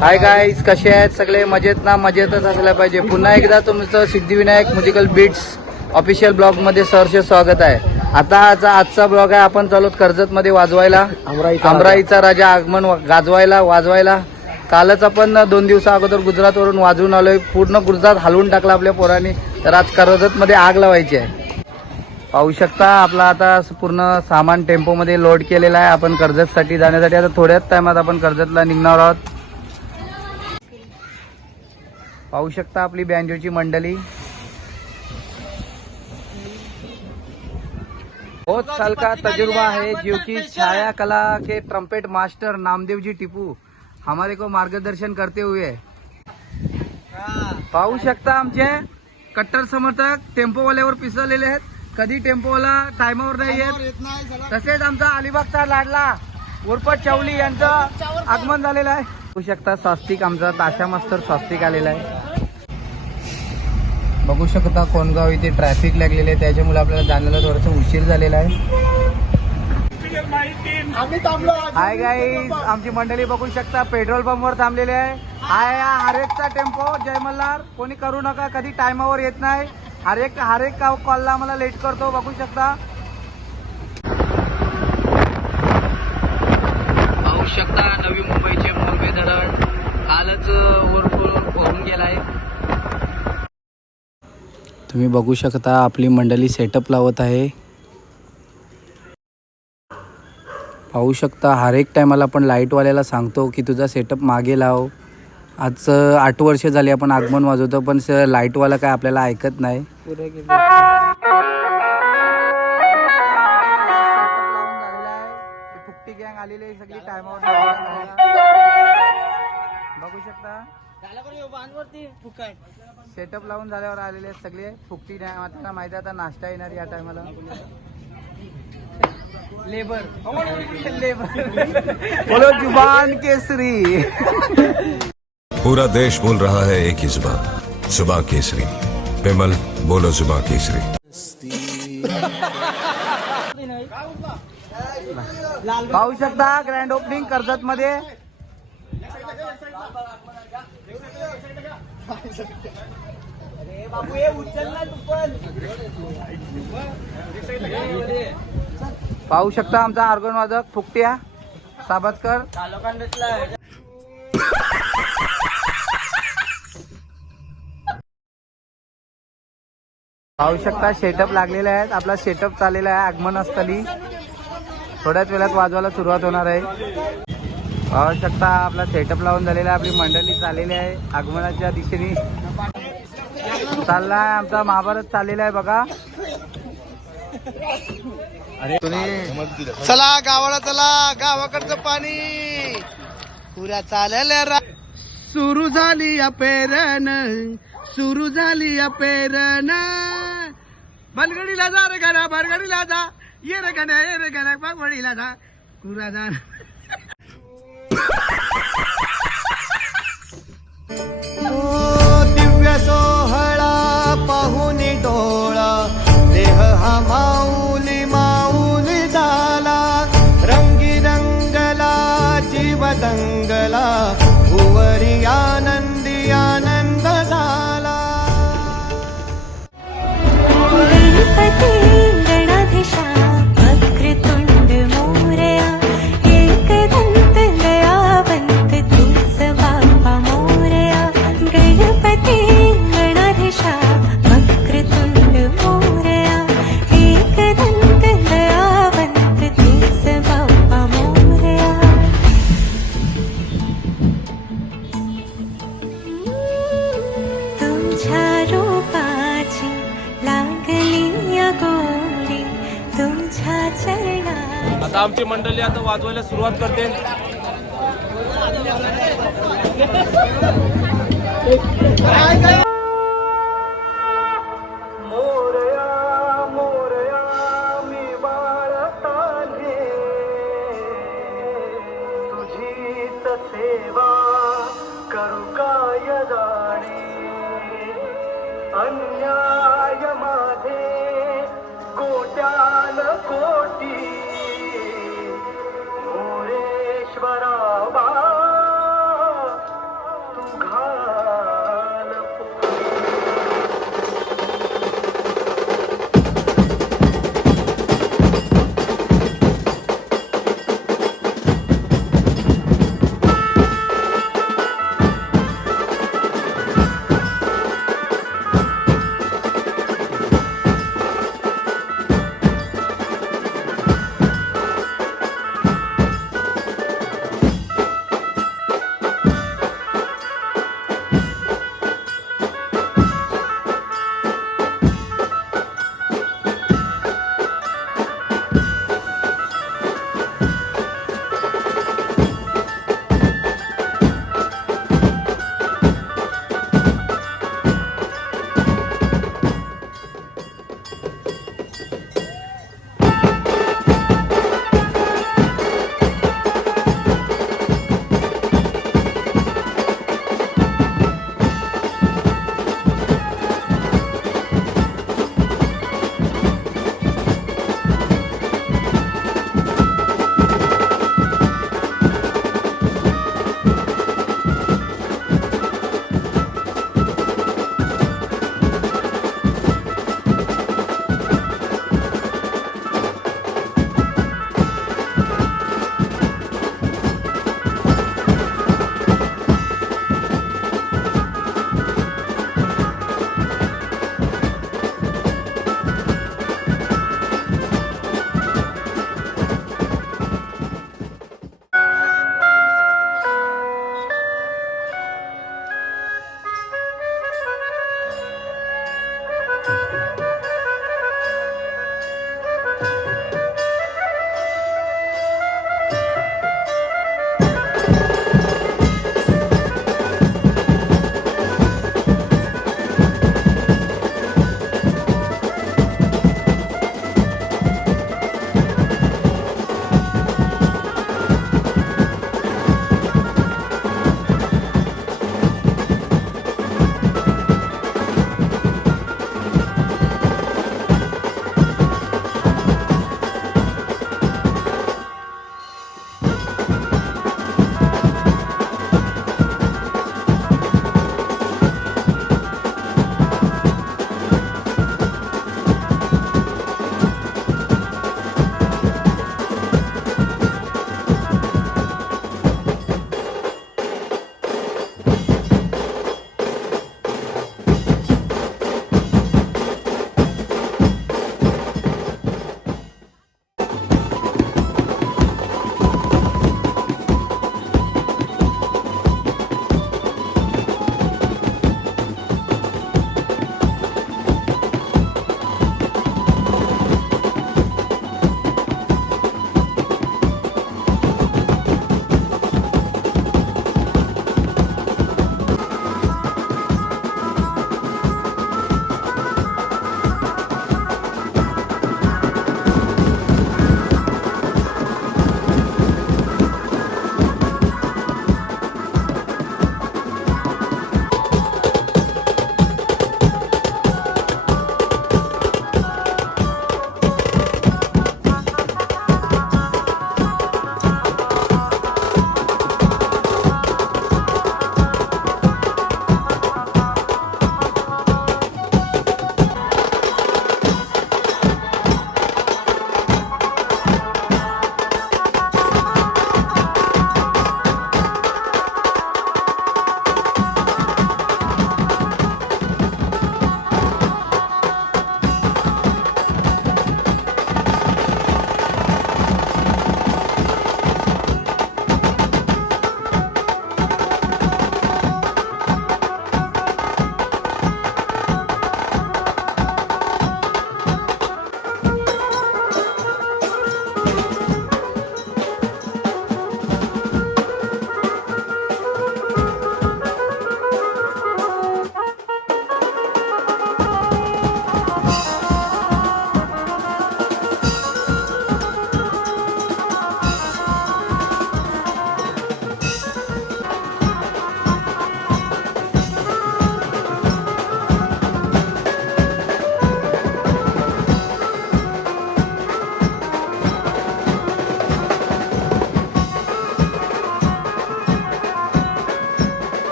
Hi guys, कसे आहेत सगळे? मजेत ना? मजेतच असल्या पाहिजे. पुन्हा एकदा तुमचं Siddhivinayak musical beats official blog मध्ये सहर्ष स्वागत आहे. आता आजचा ब्लॉग आहे. आपण चालू कर्जतमध्ये वाजवायला अमराईचा राजा आगमन वाजवायला. कालच आपण 2 दिवसा अगोदर गुजरातवरून वाजवून आलोय. पूर्ण गुजरात हलवून टाकला आपल्या पोरांनी. तर आज कर्जतमध्ये आग लावायची आहे. पाहू शकता आपला आता पूर्ण सामान टेम्पोमध्ये लोड केलेला आहे. आपण कर्जतसाठी जाण्यासाठी आता थोड्याच टायमात आपण कर्जतला निघणार आहोत. पाहू शकता आपली बँजोची मंडळी. बहुत साल का तजुर्बा है, जो कि छाया कला के ट्रम्पेट मास्टर नामदेव जी टिपू हमारे को मार्गदर्शन करते हुए. पाहू शकता आमचे कट्टर समर्थक टेम्पोवाल्यावर पिसवलेले आहेत. कधी टेम्पोवाला टायमावर नाही येत. तसेच आमचा अलिबागचा लाडला उर्फ चवली यांचं आगमन झालेलं आहे. बघू शकता स्वास्तिक, आमचा ताशा मास्तर स्वास्तिक आलेला आहे. बघू शकता कोणगाव इथे ट्रॅफिक लागलेले आहे, त्याच्यामुळे आपल्याला जाण्याला थोडासा उशीर झालेला आहे. हाय गाईज, आमची मंडळी बघू शकता पेट्रोल पंपवर थांबलेले आहे. हाय हरेकचा टेम्पो जय मल्हार. कोणी करू नका, कधी टायमावर येत नाही. हरेक कॉलला आम्हाला लेट करतो. बघू शकता नवी मुंबईचे मोरबे धरण कालच ओव्हरफ्लो होऊन गेलाय. तुम्ही बघू शकता आपली मंडळी सेटअप लावत आहे. पाहू शकता हर एक टायमाला आपण लाईटवाल्याला सांगतो की तुझा सेटअप मागे लाव. आज 8 वर्ष झाली आपण आगमन वाजवतो, पण लाईटवाला काय आपल्याला ऐकत नाही. फुकटी गँग आलेली आहे सगळी टायमावर. बघू शकता सेटअप लावून झाल्यावर आलेले आहेत सगळे. फुकटी त्यांना माहिती आता नाश्ता येणार या टायमाला. लेबर बोलो जुबान केसरी. पूरा देश बोल रहा है एक ही जुबान, जुबान केसरी. पेमल बोलो जुबान केसरी. पाहू शकता ग्रँड ओपनिंग कर्जत मध्ये. पाहू शकता आमचा आर्गन वादक फुकट्या साबतकर. पाहू शकता सेटअप लागलेले आहेत. आपला सेटअप चाललेला आहे. आगमन असताना थोड्याच वेळात वाजवायला सुरुवात होणार आहे. पाहू शकता आपला सेटअप लावून झालेला आहे. आपली मंडळी चाललेली आहे. आगमनाच्या दिशेने चाललाय. आमचा महाभारत चाललेला आहे बघा. चला गावाला, चला गावाकडचं पाणी पुऱ्या चालल्या. सुरू झाली अपेरण, सुरू झाली अपेरण. बलगडीला जा रे गाडा, बरगडीला जा. ये रे गाड्या, ये रे गाड्या, बागवडीला जा. कुरा जा. दिव्य सोहळा पाहून डोळा, देह हा माऊली माऊली झाला. रंगी रंगला जीव दंगला, भुवरी आनंदी आनंद झाला. आता आमची मंडळी आता वाजवायला सुरुवात करते. मोरया मोरया मी बाळताने, तुझीच सेवा करू काय जाणे. अन्याय माझे कोट्यान कोटी, मोरेश्वरा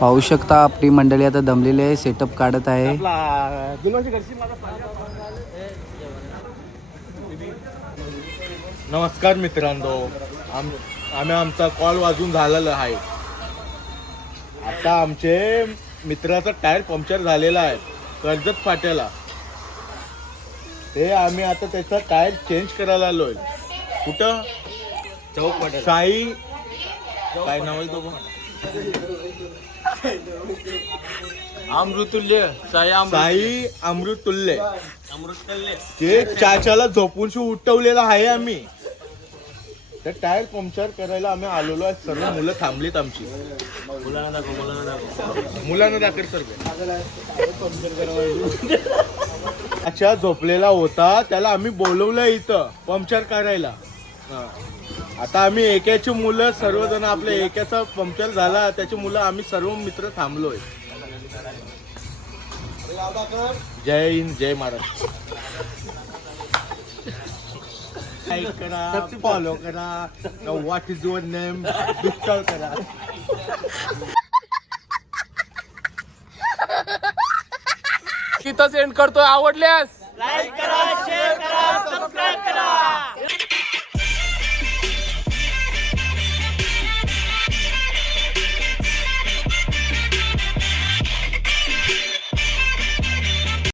पाहू शकता आपली मंडळी आता दमलेली आहे, सेटअप काढत आहे. नमस्कार मित्रांनो, आम्ही आमचा कॉल वाजून झालेला आहे. आता आमचे मित्राचा टायर पंक्चर झालेला आहे कर्जत फाट्याला. ते आम्ही आता त्याचा टायर चेंज करायला आलोय. कुठं? चौक फाट्या. साई काय नाव आहे तो? अमृतुल्य साई अमृतुल्य. ते चाच्याला झोपूनशी उठवलेला आहे आम्ही. तर टायर पंक्चर करायला आम्ही आलेलो आहे. सर्व मुलं थांबलीत आमची. मुलांना दाखल सर. अच्छा झोपलेला होता, त्याला आम्ही बोलवलं इथं पंक्चर करायला. आता आम्ही एकाची मुलं सर्वजण आपल्या एकाचा पंक्चर झाला त्याची मुलं आम्ही सर्व मित्र थांबलोय. जय हिंद, जय महाराष्ट्र. लाईक करा, फॉलो करा, what is your name install करा. तिथंच एंड करतोय. आवडल्यास लाईक करा, शेअर करा, सबस्क्राईब करा.